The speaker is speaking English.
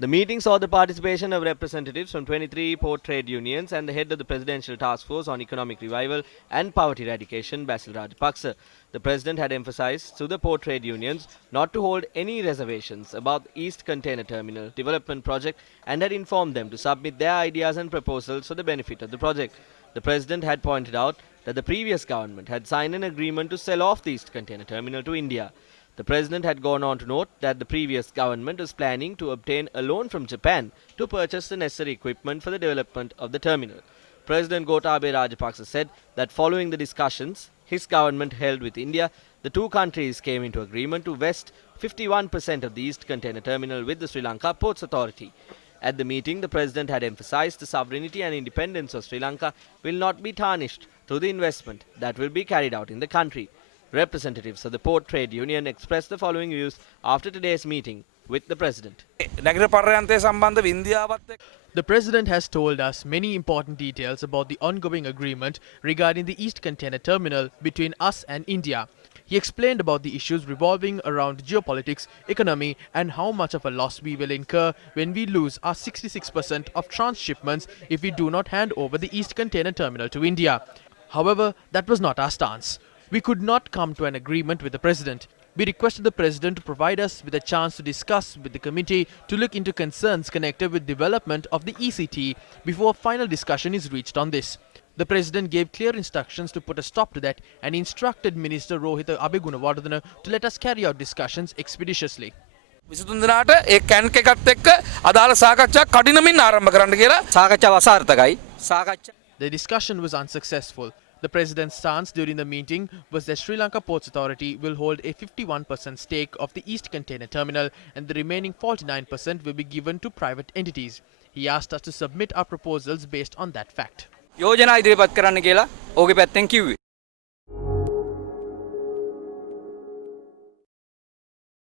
The meeting saw the participation of representatives from 23 port trade unions and the head of the Presidential Task Force on Economic Revival and Poverty Eradication, Basil Rajapaksa. The President had emphasized to the port trade unions not to hold any reservations about the East Container Terminal development project and had informed them to submit their ideas and proposals for the benefit of the project. The President had pointed out that the previous government had signed an agreement to sell off the East Container Terminal to India. The President had gone on to note that the previous government was planning to obtain a loan from Japan to purchase the necessary equipment for the development of the terminal. President Gotabaya Rajapaksa said that following the discussions his government held with India, the two countries came into agreement to vest 51% of the East Container Terminal with the Sri Lanka Ports Authority. At the meeting, the President had emphasized the sovereignty and independence of Sri Lanka will not be tarnished through the investment that will be carried out in the country. Representatives of the Port Trade Union expressed the following views after today's meeting with the President. The President has told us many important details about the ongoing agreement regarding the East Container Terminal between us and India. He explained about the issues revolving around geopolitics, economy and how much of a loss we will incur when we lose our 66% of transshipments if we do not hand over the East Container Terminal to India. However, that was not our stance. We could not come to an agreement with the President. We requested the President to provide us with a chance to discuss with the committee to look into concerns connected with development of the ECT before final discussion is reached on this. The President gave clear instructions to put a stop to that and instructed Minister Rohitha Abegunawardena to let us carry out discussions expeditiously. විසිතුන් දෙනාට ඒ කැන්ක් එකත් එක්ක අදාළ සාකච්ඡා කඩිනමින් ආරම්භ කරන්න කියලා සාකච්ඡාව අසාර්ථකයි. The discussion was unsuccessful. The President's stance during the meeting was that Sri Lanka Ports Authority will hold a 51% stake of the East Container Terminal and the remaining 49% will be given to private entities. He asked us to submit our proposals based on that fact. යෝජනා ඉදිරිපත් කරන්න කියලා ඔහුගේ පැත්තෙන් කිව්වේ.